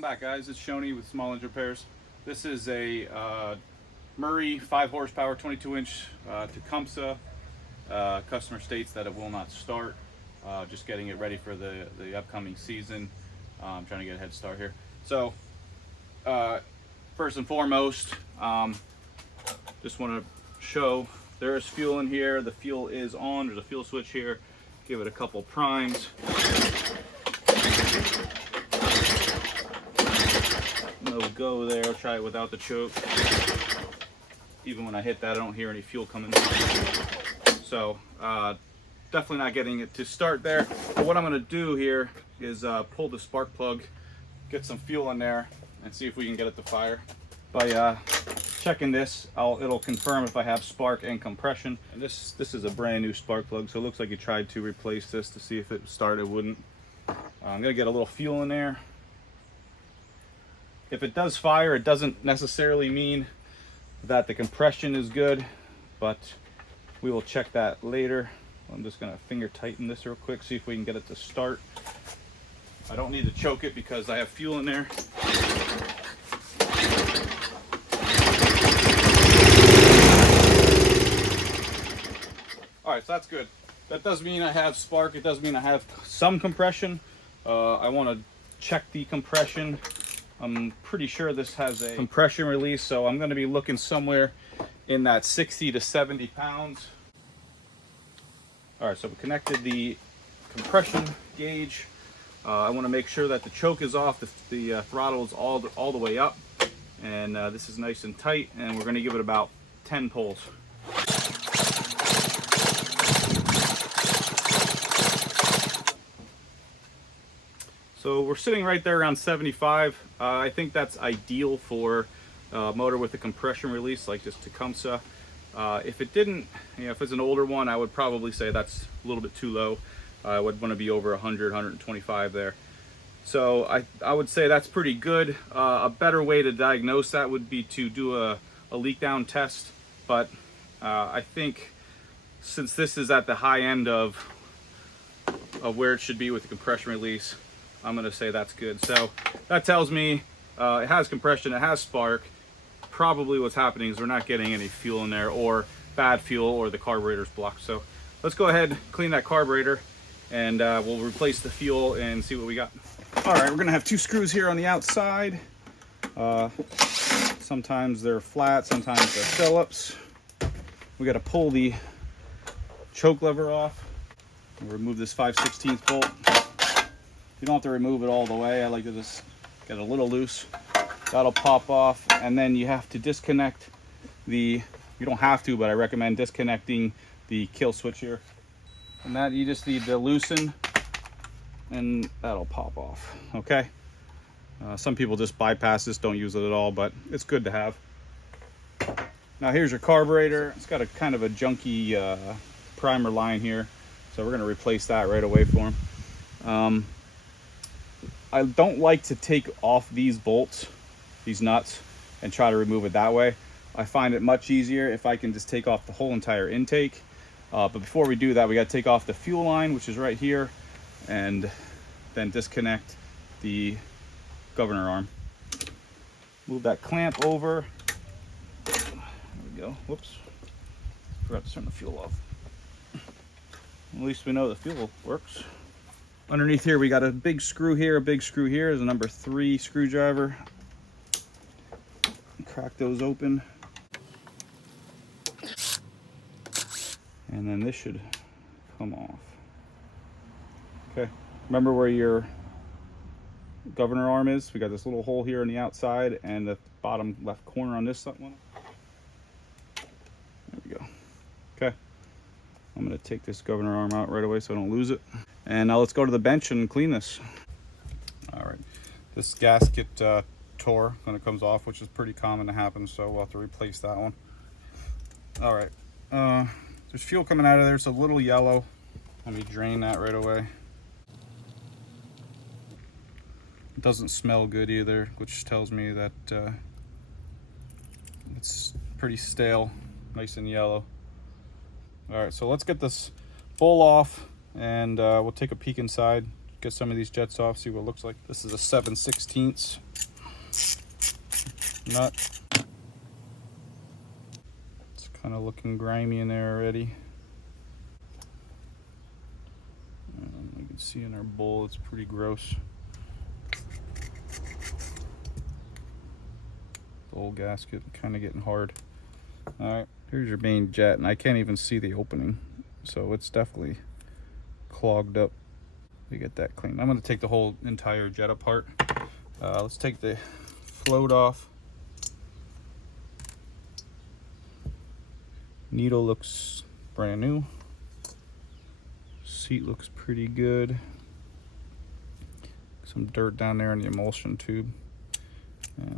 Welcome back, guys. It's Shoney with Small Engine Repairs. This is a Murray 5 horsepower 22-inch Tecumseh. Customer states that it will not start. Just getting it ready for the upcoming season. I'm trying to get a head start here. So first and foremost, just want to show there is fuel in here. The fuel is on. There's a fuel switch here. Give it a couple primes. No go there. I'll try it without the choke. Even when I hit that, I don't hear any fuel coming. So definitely not getting it to start there. But what I'm going to do here is pull the spark plug, get some fuel in there, and see if we can get it to fire. By checking this, it'll confirm if I have spark and compression. And this is a brand new spark plug, so it looks like you tried to replace this to see if it started. It wouldn't. I'm going to get a little fuel in there. If it does fire, it doesn't necessarily mean that the compression is good, but we will check that later. I'm just going to finger tighten this real quick, see if we can get it to start. I don't need to choke it because I have fuel in there. All right, so that's good. That does mean I have spark. It does mean I have some compression. I want to check the compression. I'm pretty sure this has a compression release, so I'm going to be looking somewhere in that 60 to 70 pounds. All right, so we connected the compression gauge. I want to make sure that the choke is off, the throttle is all the way up, and this is nice and tight, and we're going to give it about 10 pulls. So we're sitting right there around 75. I think that's ideal for a motor with a compression release like this Tecumseh. If it didn't, if it's an older one, I would probably say that's a little bit too low. I would want to be over 100, 125 there. So I would say that's pretty good. A better way to diagnose that would be to do a leak down test. But I think since this is at the high end of where it should be with the compression release, I'm going to say that's good. So that tells me it has compression, it has spark. Probably what's happening is we're not getting any fuel in there, or bad fuel, or the carburetor's blocked. So let's go ahead, clean that carburetor, and we'll replace the fuel and see what we got. All right, we're going to have two screws here on the outside. Sometimes they're flat, sometimes they're Phillips. We got to pull the choke lever off. We'll remove this 5/16 bolt. You don't have to remove it all the way. I like to just get a little loose. That'll pop off, and then you have to disconnect you don't have to, but I recommend disconnecting the kill switch here. And that you just need to loosen, and that'll pop off, okay? Some people just bypass this, don't use it at all, but it's good to have. Now here's your carburetor. It's got a kind of a junky primer line here, so we're gonna replace that right away for him. I don't like to take off these bolts, these nuts, and try to remove it that way. I find it much easier if I can just take off the whole entire intake. But before we do that, we got to take off the fuel line, which is right here, and then disconnect the governor arm. Move that clamp over. There we go. Whoops. Forgot to turn the fuel off. At least we know the fuel works. Underneath here, we got a big screw here, a big screw here. There's a number 3 screwdriver. Crack those open. And then this should come off. Okay, remember where your governor arm is? We got this little hole here on the outside and the bottom left corner on this one. There we go. Okay, I'm gonna take this governor arm out right away so I don't lose it. And now let's go to the bench and clean this. All right, this gasket tore when it comes off, which is pretty common to happen, so we'll have to replace that one. All right, there's fuel coming out of there. It's a little yellow. Let me drain that right away. It doesn't smell good either, which tells me that it's pretty stale, nice and yellow. All right, so let's get this bowl off, and we'll take a peek inside, get some of these jets off, see what it looks like. This is a 7/16 nut. It's kind of looking grimy in there already. You can see in our bowl it's pretty gross. The old gasket kind of getting hard. All right, here's your main jet, and I can't even see the opening, so it's definitely clogged up. We get that clean. I'm going to take the whole entire jet apart. Let's take the float off. Needle looks brand new. Seat looks pretty good. Some dirt down there in the emulsion tube.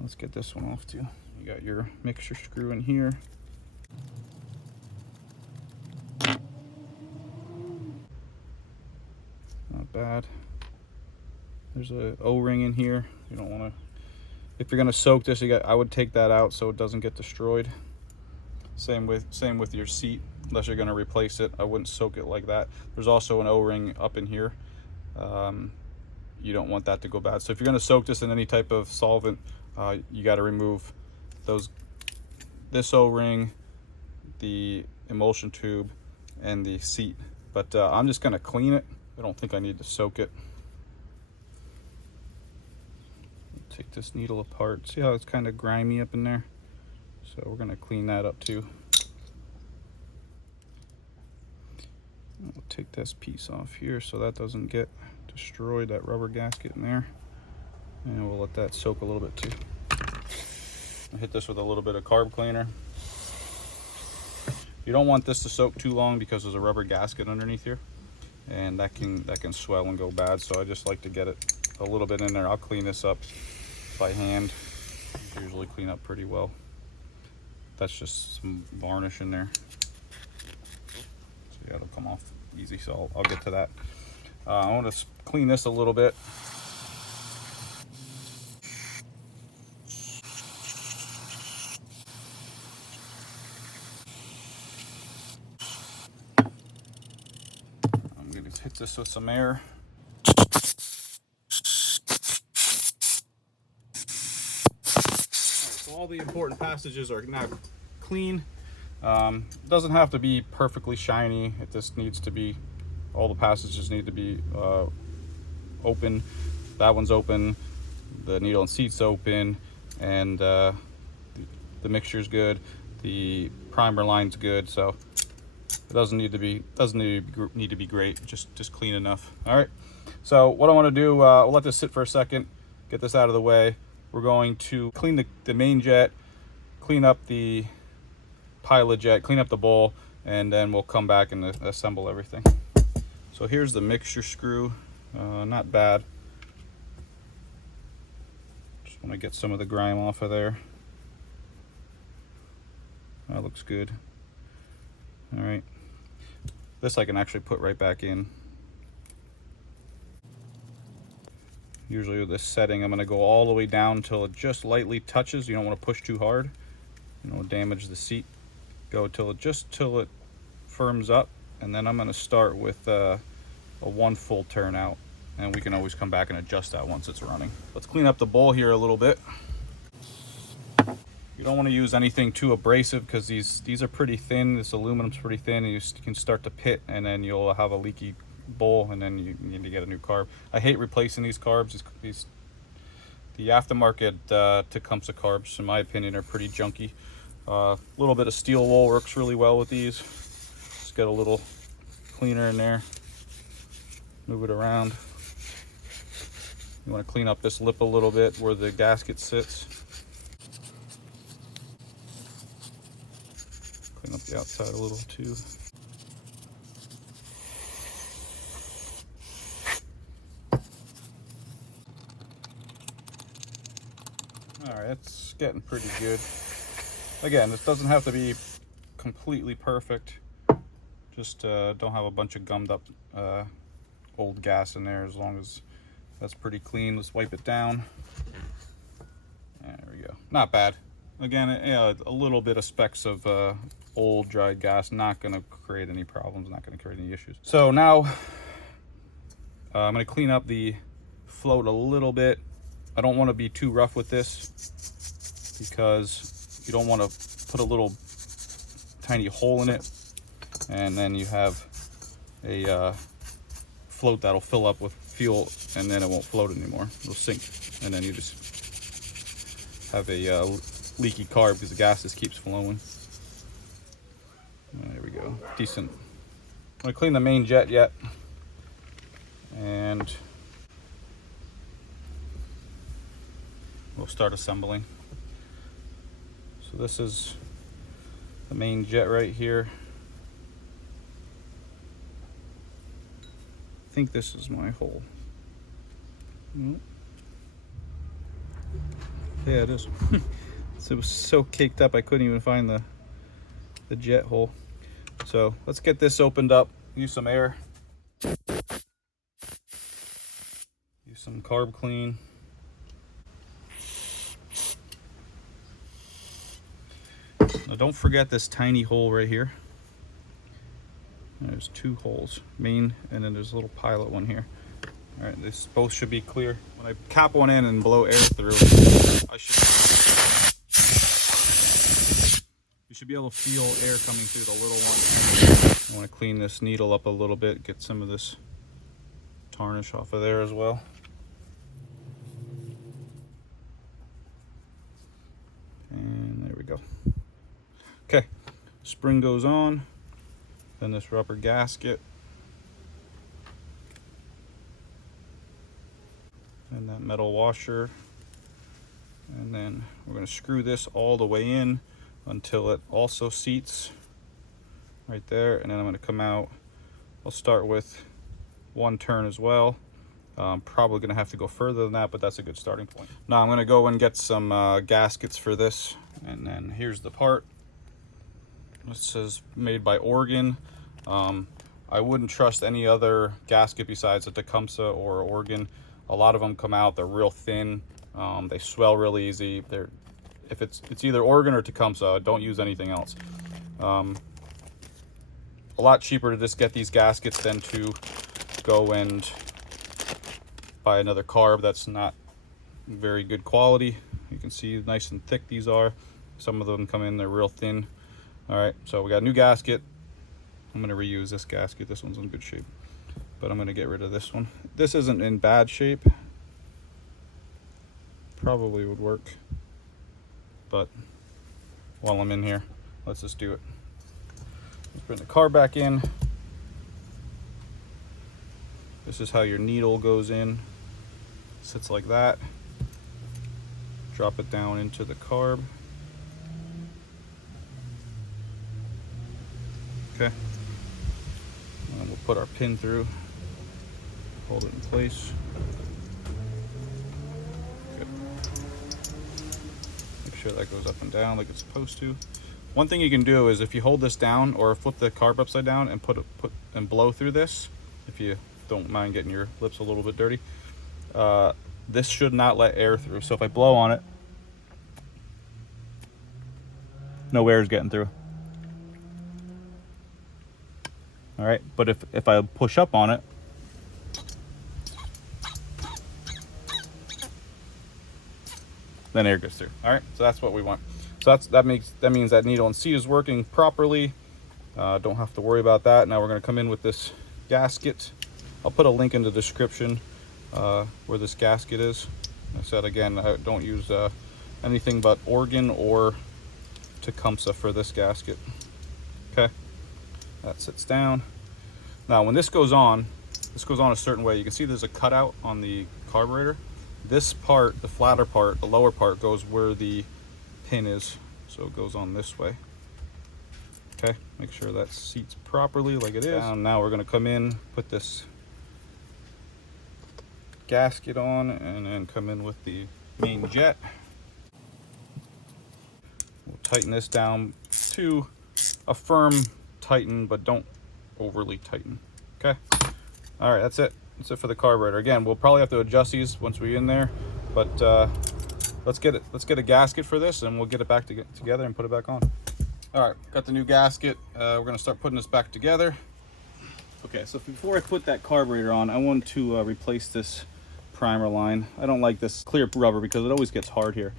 Let's get this one off too. You got your mixture screw in here. Not bad. There's a O-ring in here. You don't want to, if you're going to soak this, I would take that out so it doesn't get destroyed. Same with your seat. Unless you're going to replace it, I wouldn't soak it like that. There's also an O-ring up in here. You don't want that to go bad. So if you're going to soak this in any type of solvent, you got to remove this O-ring, the emulsion tube, and the seat. But I'm just going to clean it. I don't think I need to soak it. Take this needle apart. See how it's kind of grimy up in there? So we're going to clean that up too. We'll take this piece off here so that doesn't get destroyed, that rubber gasket in there. And we'll let that soak a little bit too. I'll hit this with a little bit of carb cleaner. You don't want this to soak too long because there's a rubber gasket underneath here, and that can swell and go bad. So I just like to get it a little bit in there. I'll clean this up by hand. Usually clean up pretty well. That's just some varnish in there. So yeah, it'll come off easy. So I'll get to that. I want to clean this a little bit. I'm going to hit this with some air. So all the important passages are now clean. Doesn't have to be perfectly shiny. It just needs to be, all the passages need to be open. That one's open, the needle and seat's open, and the mixture's good. The primer line's good, so it doesn't need to be great. Just clean enough. All right. So what I want to do, we'll let this sit for a second, get this out of the way. We're going to clean the main jet, clean up the pilot jet, clean up the bowl, and then we'll come back and assemble everything. So here's the mixture screw. Not bad. Just want to get some of the grime off of there. That looks good. All right. This I can actually put right back in. Usually with this setting, I'm going to go all the way down until it just lightly touches. You don't want to push too hard. You don't damage the seat. Go till it firms up, and then I'm going to start with a 1 full turn out, and we can always come back and adjust that once it's running. Let's clean up the bowl here a little bit. You don't want to use anything too abrasive because these are pretty thin. This aluminum's pretty thin, and you can start to pit, and then you'll have a leaky bowl, and then you need to get a new carb. I hate replacing these carbs. The aftermarket Tecumseh carbs, in my opinion, are pretty junky. A little bit of steel wool works really well with these. Just get a little cleaner in there. Move it around. You want to clean up this lip a little bit where the gasket sits. Clean up the outside a little too. All right, it's getting pretty good. Again, this doesn't have to be completely perfect. Just don't have a bunch of gummed up old gas in there. As long as that's pretty clean, let's wipe it down. There we go. Not bad. Again, a little bit of specks of old dry gas, not going to create any problems, not going to create any issues. So now I'm going to clean up the float a little bit. I don't want to be too rough with this. because you don't want to put a little tiny hole in it and then you have a float that'll fill up with fuel and then it won't float anymore. It'll sink, and then you just have a leaky carb because the gas just keeps flowing. There we go, decent. I'm gonna clean the main jet yet, and we'll start assembling. So this is the main jet right here. I think this is my hole. Nope. Yeah, it is. So it was so caked up I couldn't even find the jet hole. So let's get this opened up, use some air, use some carb clean. Now don't forget this tiny hole right here. There's two holes, main, and then there's a little pilot one here. All right, this both should be clear. When I cap one in and blow air through, you should be able to feel air coming through the little one. I want to clean this needle up a little bit, get some of this tarnish off of there as well. And there we go. Okay, spring goes on. Then this rubber gasket, and that metal washer, and then we're going to screw this all the way in until it also seats right there, and then I'm going to come out. I'll start with one turn as well. Probably going to have to go further than that, but that's a good starting point. Now I'm going to go and get some gaskets for this, and then here's the part. This is made by Oregon. I wouldn't trust any other gasket besides a Tecumseh or Oregon. A lot of them come out, they're real thin, they swell really easy. If it's either Oregon or Tecumseh, don't use anything else. A lot cheaper to just get these gaskets than to go and buy another carb that's not very good quality. You can see nice and thick these are. Some of them come in, they're real thin. All right, so we got a new gasket. I'm going to reuse this gasket. This one's in good shape, but I'm going to get rid of this one. This isn't in bad shape. Probably would work, but while I'm in here, let's just do it. Let's bring the car back in. This is how your needle goes in. Sits like that. Drop it down into the carb. Okay. And we'll put our pin through, hold it in place. Good. Make sure that goes up and down like it's supposed to. One thing you can do is if you hold this down or flip the carb upside down and put and blow through this, if you don't mind getting your lips a little bit dirty, this should not let air through. So if I blow on it, no air is getting through. All right, but if I push up on it, then air gets through. All right, so that's what we want. So that means that needle and seat is working properly. Don't have to worry about that. Now we're going to come in with this gasket. I'll put a link in the description where this gasket is. I said again, I don't use anything but Oregon or Tecumseh for this gasket. Okay. That sits down. Now when this goes on a certain way. You can see there's a cutout on the carburetor. This part, the flatter part, the lower part, goes where the pin is, so it goes on this way. Okay, make sure that seats properly like it is. Now we're going to come in, put this gasket on, and then come in with the main jet. We'll tighten this down to a firm tighten, but don't overly tighten. Okay. All right, that's it. That's it for the carburetor. Again, we'll probably have to adjust these once we're in there, but let's get a gasket for this, and we'll get it back together and put it back on. All right, got the new gasket. We're gonna start putting this back together. Okay, so before I put that carburetor on, I want to replace this primer line. I don't like this clear rubber because it always gets hard here.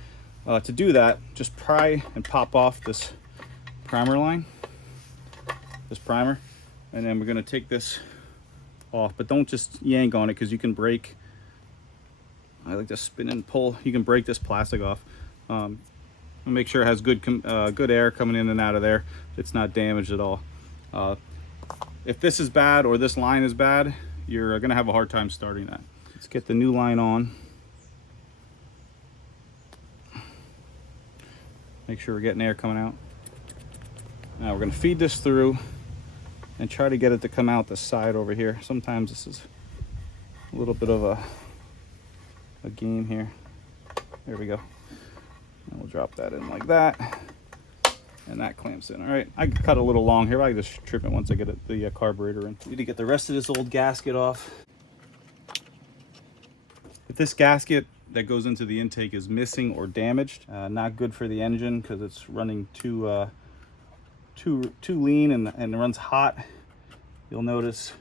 To do that, just pry and pop off this primer line, this primer, and then we're going to take this off, but don't just yank on it because you can break. I like to spin and pull. You can break this plastic off. Make sure it has good air coming in and out of there. It's not damaged at all. If this is bad or this line is bad, you're going to have a hard time starting that. Let's get the new line on. Make sure we're getting air coming out. Now we're going to feed this through and try to get it to come out the side over here. Sometimes this is a little bit of a game here. There we go. And we'll drop that in like that. And that clamps in. All right, I can cut a little long here, but I can just trim it once I get the carburetor in. Need to get the rest of this old gasket off. If this gasket that goes into the intake is missing or damaged, not good for the engine because it's running too lean and runs hot. You'll notice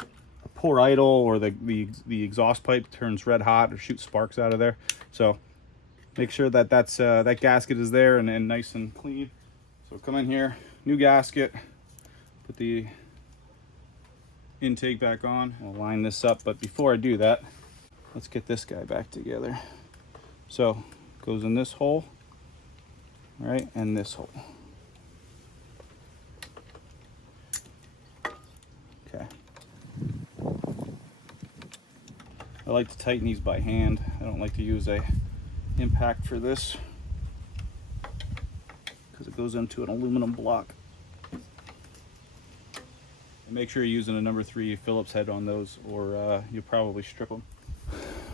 a poor idle or the exhaust pipe turns red hot or shoots sparks out of there. So make sure that that gasket is there and nice and clean. So come in here, new gasket, put the intake back on. I'll line this up, but before I do that, let's get this guy back together. So goes in this hole, all right, and this hole. Okay. I like to tighten these by hand. I don't like to use a impact for this because it goes into an aluminum block. And make sure you're using a number 3 Phillips head on those, or you'll probably strip them.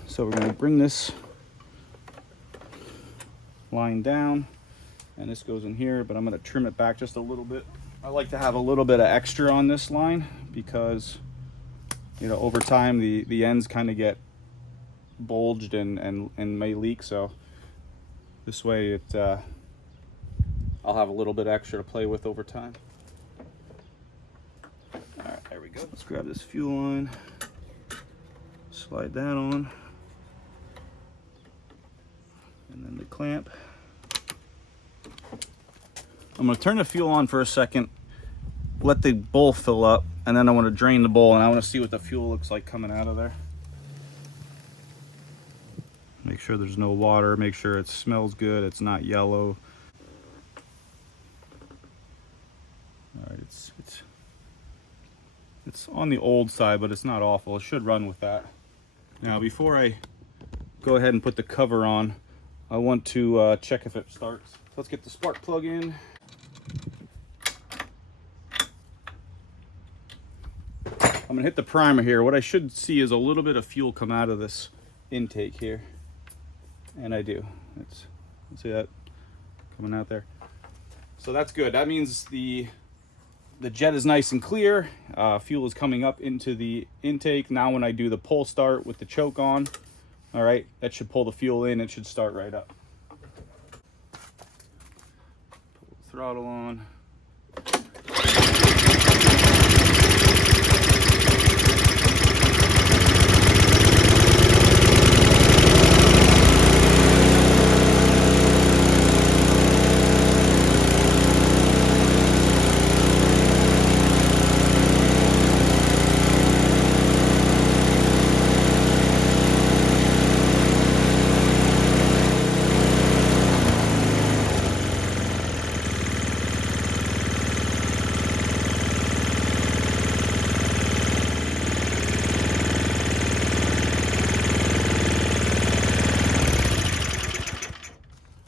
So we're going to bring this line down, and this goes in here, but I'm going to trim it back just a little bit. I like to have a little bit of extra on this line because, you know, over time the ends kind of get bulged and may leak. So this way I'll have a little bit extra to play with over time. All right, there we go. Let's grab this fuel line, slide that on, and then the clamp. I'm going to turn the fuel on for a second, let the bowl fill up, and then I want to drain the bowl and I want to see what the fuel looks like coming out of there. Make sure there's no water, make sure it smells good, it's not yellow. All right, it's on the old side, but it's not awful. It should run with that. Now, before I go ahead and put the cover on, I want to check if it starts. Let's get the spark plug in. I'm gonna hit the primer here. What I should see is a little bit of fuel come out of this intake here. And I do. See that coming out there? So that's good. That means the jet is nice and clear. Fuel is coming up into the intake. Now when I do the pull start with the choke on, all right, that should pull the fuel in. It should start right up. Pull the throttle on.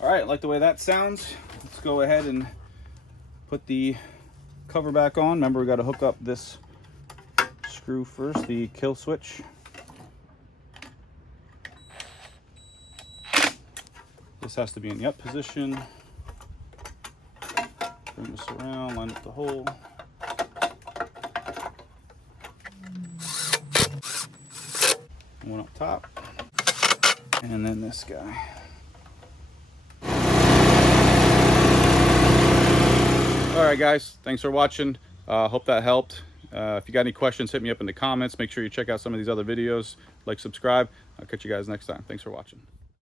All right, like the way that sounds. Let's go ahead and put the cover back on. Remember, we got to hook up this screw first, the kill switch. This has to be in the up position. Bring this around, line up the hole. One up top, and then this guy. All right, guys, thanks for watching. Hope that helped. If you got any questions, hit me up in the comments. Make sure you check out some of these other videos. Like, subscribe. I'll catch you guys next time. Thanks for watching.